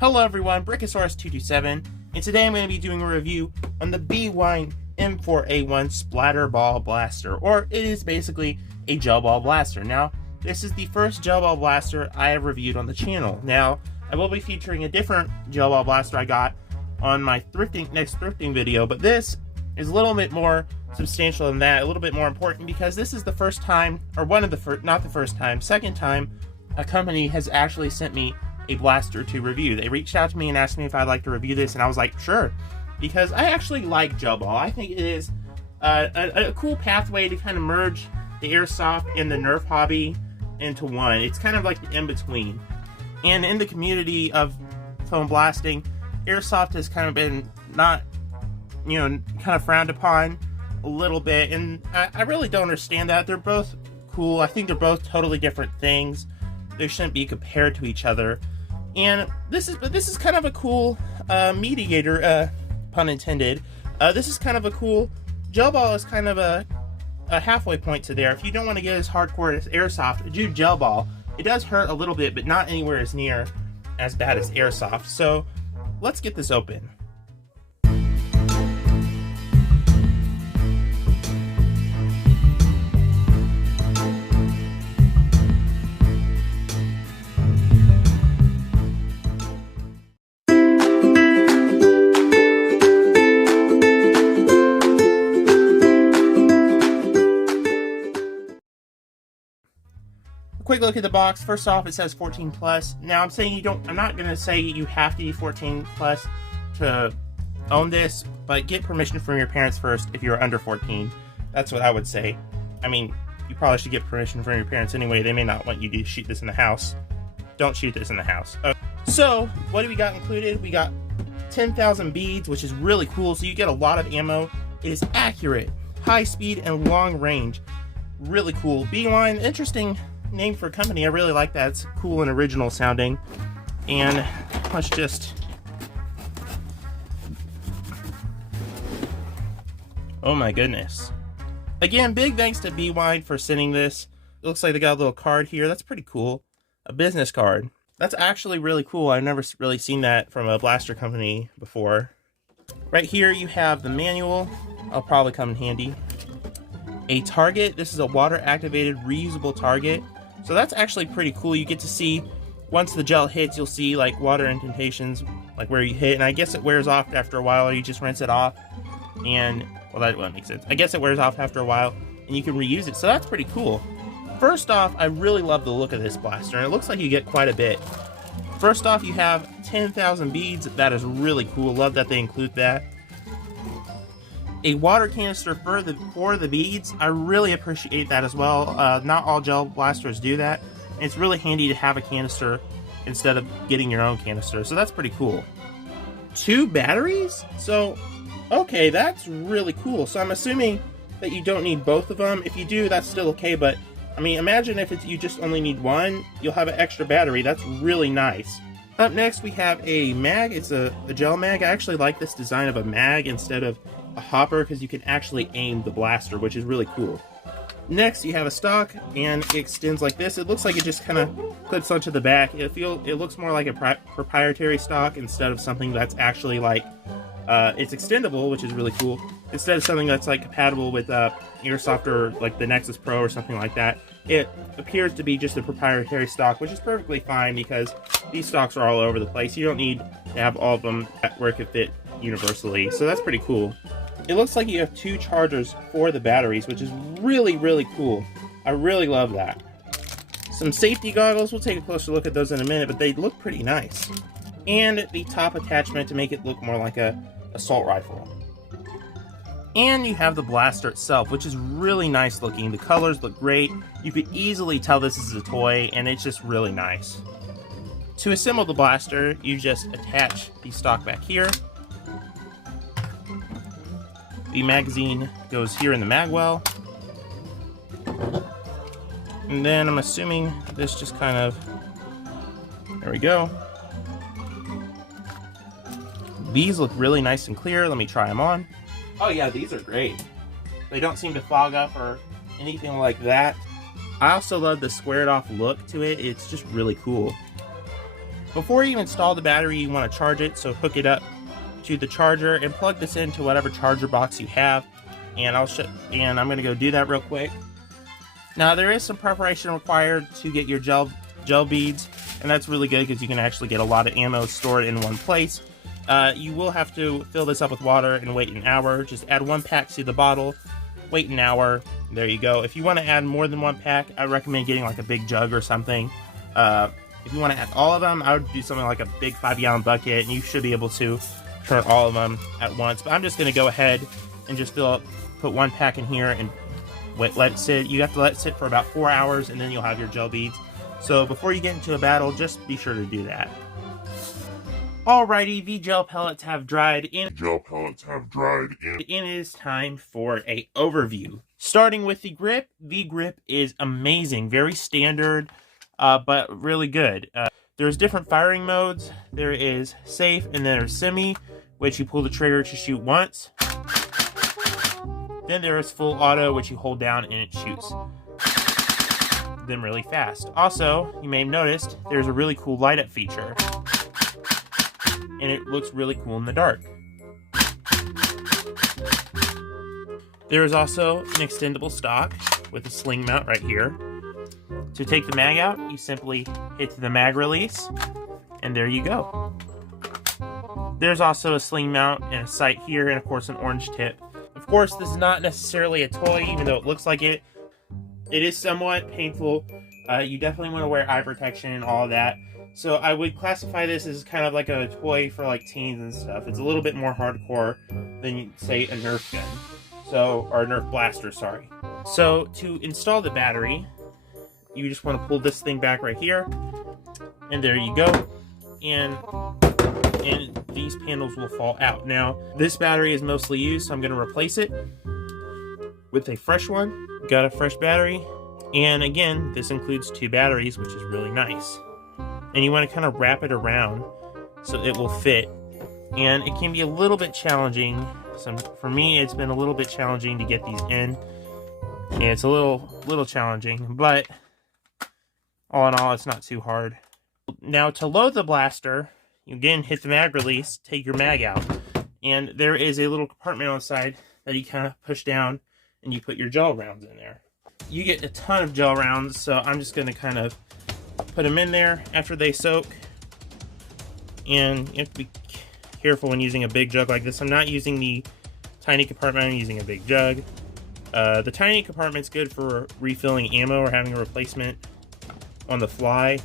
Hello everyone, Brickosaurus227, and today I'm going to be doing a review on the Bwine M4A1 Splatter Ball Blaster, or it is basically a gel ball blaster. Now, this is the first gel ball blaster I have reviewed on the channel. Now, I will be featuring a different gel ball blaster I got on my next thrifting video, but this is a little bit more substantial than that, a little bit more important, because this is the first time, or one of the first, not the first time, second time a company has actually sent me a blaster to review. They reached out to me and asked me if I'd like to review this, and I was like, sure, because I actually like gel ball. I think it is a cool pathway to kind of merge the airsoft and the Nerf hobby into one. It's kind of like the in-between. And in the community of foam blasting, airsoft has kind of been not, kind of frowned upon a little bit, and I really don't understand that. They're both cool. I think they're both totally different things. They shouldn't be compared to each other. And this is kind of a cool mediator, pun intended. This is kind of a cool, gel ball is kind of a halfway point to there. If you don't want to get as hardcore as airsoft, do gel ball. It does hurt a little bit, but not anywhere as near as bad as airsoft. So let's get this open. Quick look at the box. First off, it says 14 plus. Now I'm saying I'm not gonna say you have to be 14 plus to own this, but get permission from your parents first if you're under 14. That's what I would say. I mean, you probably should get permission from your parents anyway. They may not want you to shoot this in the house. Don't shoot this in the house. So what do we got included? We got 10,000 beads, which is really cool. So you get a lot of ammo. It is accurate, high speed, and long range. Really cool. Bwine, interesting name for a company. I really like that. It's cool and original sounding. And let's just, oh my goodness. Again, big thanks to Bwine for sending this. It looks like they got a little card here. That's pretty cool. A business card. That's actually really cool. I've never really seen that from a blaster company before. Right here you have the manual. I'll probably come in handy. A target. This is a water activated reusable target. So that's actually pretty cool. You get to see, once the gel hits, you'll see like water indentations, like where you hit, and I guess it wears off after a while, or you just rinse it off, and, well, that won't make sense. I guess it wears off after a while, and you can reuse it, so that's pretty cool. First off, I really love the look of this blaster, and it looks like you get quite a bit. First off, you have 10,000 beads. That is really cool. Love that they include that. A water canister for the beads. I really appreciate that as well. Not all gel blasters do that. It's really handy to have a canister instead of getting your own canister, so that's pretty cool. 2 batteries? So, okay, that's really cool. So I'm assuming that you don't need both of them. If you do, that's still okay, but I mean, imagine if you just only need one, you'll have an extra battery. That's really nice. Up next, we have a mag. It's a gel mag. I actually like this design of a mag instead of a hopper, because you can actually aim the blaster, which is really cool. Next, you have a stock, and it extends like this. It looks like it just kind of clips onto the back. It looks more like a proprietary stock instead of something that's actually like it's extendable, which is really cool. Instead of something that's like compatible with airsoft or like the Nexus Pro or something like that, it appears to be just a proprietary stock, which is perfectly fine because these stocks are all over the place. You don't need to have all of them where it could fit universally, so that's pretty cool. It looks like you have 2 chargers for the batteries, which is really, really cool. I really love that. Some safety goggles. We'll take a closer look at those in a minute, but they look pretty nice. And the top attachment to make it look more like a assault rifle. And you have the blaster itself, which is really nice looking. The colors look great. You could easily tell this is a toy, and it's just really nice. To assemble the blaster, you just attach the stock back here. The magazine goes here in the mag well. And then I'm assuming this just kind of, there we go. These look really nice and clear. Let me try them on. Oh yeah, these are great. They don't seem to fog up or anything like that. I also love the squared off look to it. It's just really cool. Before you install the battery, you want to charge it, so hook it up to the charger and plug this into whatever charger box you have. And I'm going to go do that real quick. Now there is some preparation required to get your gel beads, and that's really good because you can actually get a lot of ammo stored in one place. You will have to fill this up with water and wait an hour. Just add 1 pack to the bottle, wait an hour. There you go. If you want to add more than 1 pack, I recommend getting like a big jug or something. If you want to add all of them, I would do something like a big 5-gallon bucket, and you should be able to turn all of them at once. But I'm just going to go ahead and just put 1 pack in here and let it sit. You have to let it sit for about 4 hours, and then you'll have your gel beads. So before you get into a battle, just be sure to do that. Alrighty, the gel pellets have dried in. And it is time for an overview. Starting with the grip. The grip is amazing, very standard, but really good. There's different firing modes. There is safe, and then there's semi, which you pull the trigger to shoot once. Then there is full auto, which you hold down and it shoots them really fast. Also, you may have noticed there's a really cool light up feature, and it looks really cool in the dark. There is also an extendable stock with a sling mount right here. To take the mag out, you simply hit the mag release, and there you go. There's also a sling mount and a sight here, and of course an orange tip. Of course, this is not necessarily a toy, even though it looks like it. It is somewhat painful. You definitely want to wear eye protection and all of that. So I would classify this as kind of like a toy for like teens and stuff. It's a little bit more hardcore than, say, a Nerf gun. Or a Nerf blaster, sorry. So to install the battery, you just want to pull this thing back right here. And there you go. And these panels will fall out. Now, this battery is mostly used, so I'm going to replace it with a fresh one. Got a fresh battery, and again, this includes 2 batteries, which is really nice. And you want to kind of wrap it around so it will fit, and it can be a little bit challenging. So for me, it's been a little bit challenging to get these in, and it's a little challenging, but all in all, it's not too hard. Now, to load the blaster, you again hit the mag release, take your mag out, and there is a little compartment on the side that you kind of push down, and you put your gel rounds in there. You get a ton of gel rounds, so I'm just going to kind of put them in there after they soak. And you have to be careful when using a big jug like this. I'm not using the tiny compartment, I'm using a big jug. The tiny compartment's good for refilling ammo or having a replacement on the fly.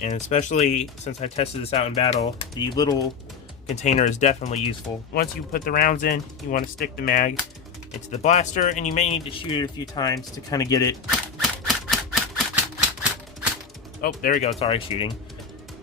And especially since I tested this out in battle, the little container is definitely useful. Once you put the rounds in, you want to stick the mag into the blaster, and you may need to shoot it a few times to kind of get it. Oh, there we go. Sorry, shooting.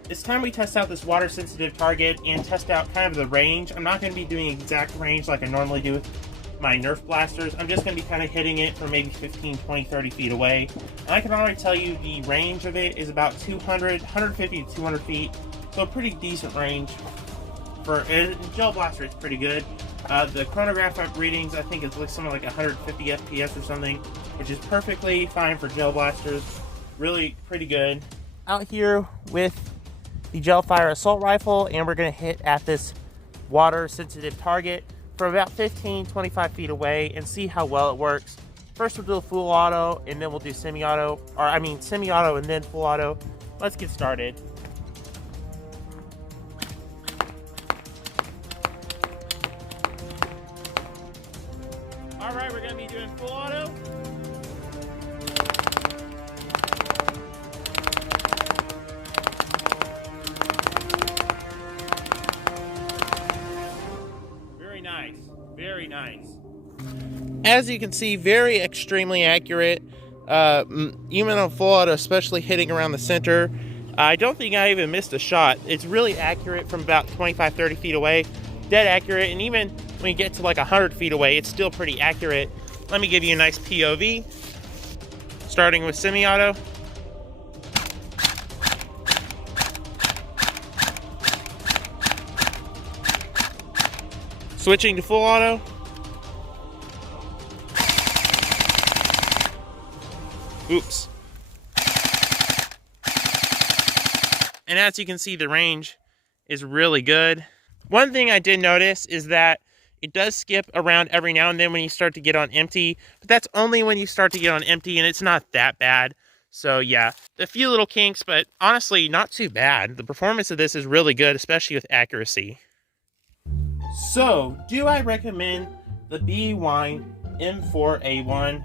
It's time we test out this water sensitive target and test out kind of the range. I'm not going to be doing exact range like I normally do with my Nerf blasters. I'm just going to be kind of hitting it from maybe 15, 20, 30 feet away. And I can already tell you the range of it is about 150 to 200 feet. So a pretty decent range. For a gel blaster, it's pretty good. The chronograph readings, I think, is like something like 150 FPS or something, which is perfectly fine for gel blasters. Really pretty good. Out here with the Gelfire assault rifle, and we're going to hit at this water sensitive target from about 15-25 feet away and see how well it works. First we'll do a full auto, and then we'll do semi-auto, or I mean semi-auto and then full auto. Let's get started. Alright, we're going to be doing full auto. Very nice. Very nice. As you can see, very extremely accurate. Even on full auto, especially hitting around the center. I don't think I even missed a shot. It's really accurate from about 25-30 feet away. Dead accurate, and even when you get to like 100 feet away, it's still pretty accurate. Let me give you a nice POV. Starting with semi-auto. Switching to full auto. Oops. And as you can see, the range is really good. One thing I did notice is that it does skip around every now and then when you start to get on empty, but that's only when you start to get on empty, and it's not that bad. So yeah, a few little kinks, but honestly, not too bad. The performance of this is really good, especially with accuracy. So, do I recommend the Bwine M4A1?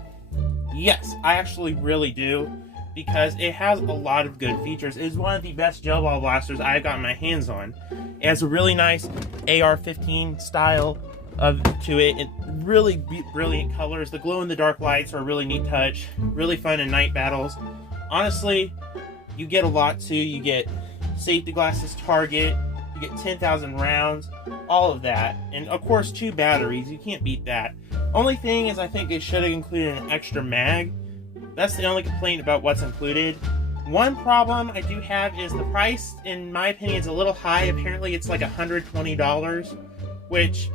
Yes, I actually really do, because it has a lot of good features. It is one of the best gel ball blasters I've gotten my hands on. It has a really nice AR-15 style to it, and really brilliant colors. The glow-in-the-dark lights are a really neat touch, really fun in night battles. Honestly, you get a lot too. You get safety glasses, target, you get 10,000 rounds, all of that. And of course, 2 batteries, you can't beat that. Only thing is, I think it should have included an extra mag. That's the only complaint about what's included. One problem I do have is the price, in my opinion, is a little high. Apparently it's like $120, which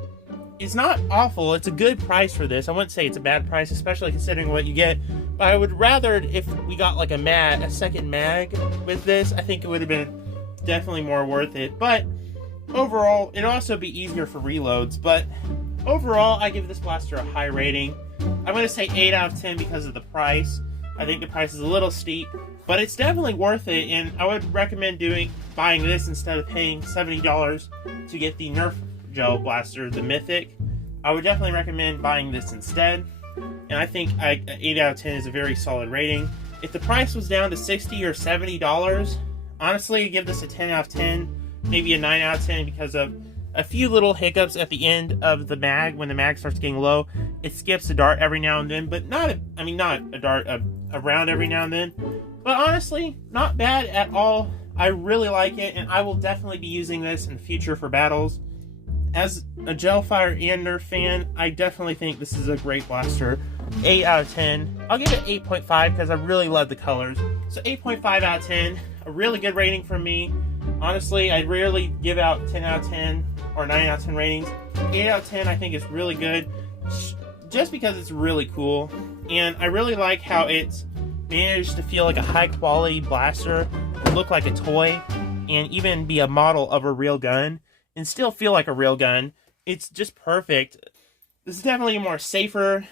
is not awful. It's a good price for this. I wouldn't say it's a bad price, especially considering what you get. But I would rather, if we got like a second mag with this, I think it would have been definitely more worth it. But overall, it'd also be easier for reloads. But overall, I give this blaster a high rating. I'm going to say 8 out of 10 because of the price. I think the price is a little steep, but it's definitely worth it, and I would recommend buying this instead of paying $70 to get the Nerf gel blaster, the Mythic. I would definitely recommend buying this instead, and I think 8 out of 10 is a very solid rating. If the price was down to $60 or $70, honestly, I'd give this a 10 out of 10, maybe a 9 out of 10 because of a few little hiccups at the end of the mag. When the mag starts getting low, it skips a dart every now and then, but not a dart, a round every now and then. But honestly, not bad at all. I really like it, and I will definitely be using this in the future for battles. As a Gelfire and Nerf fan, I definitely think this is a great blaster. 8 out of 10. I'll give it 8.5 because I really love the colors. So 8.5 out of 10. A really good rating from me. Honestly, I rarely give out 10 out of 10 or 9 out of 10 ratings. 8 out of 10 I think is really good, just because it's really cool. And I really like how it's managed to feel like a high quality blaster, look like a toy, and even be a model of a real gun, and still feel like a real gun. It's just perfect. This is definitely a more safer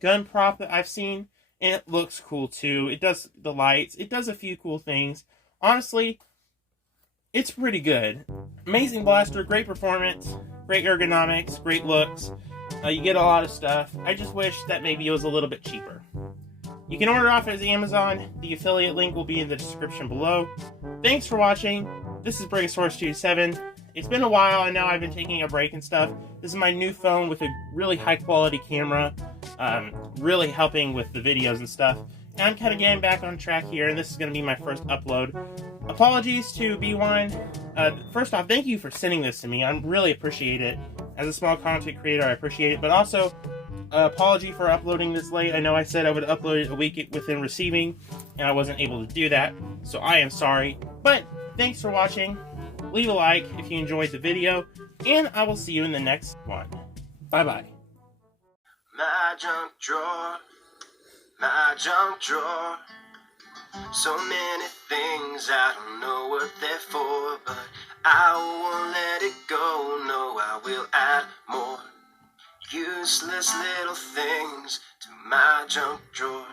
gun prop that I've seen, and it looks cool too. It does the lights, it does a few cool things. Honestly, it's pretty good. Amazing blaster, great performance, great ergonomics, great looks. You get a lot of stuff. I just wish that maybe it was a little bit cheaper. You can order off as Amazon. The affiliate link will be in the description below. Thanks for watching. This is Brigosaurus27. It's been a while. I know I've been taking a break and stuff. This is my new phone with a really high quality camera. Really helping with the videos and stuff. And I'm kind of getting back on track here, and this is going to be my first upload. Apologies to Bwine. First off, thank you for sending this to me. I really appreciate it. As a small content creator, I appreciate it. But also, apology for uploading this late. I know I said I would upload it a week within receiving, and I wasn't able to do that. So I am sorry. But thanks for watching. Leave a like if you enjoyed the video, and I will see you in the next one. Bye-bye. My junk drawer. My junk drawer. So many things, I don't know what they're for, but I won't let it go. No, I will add more useless little things to my junk drawer.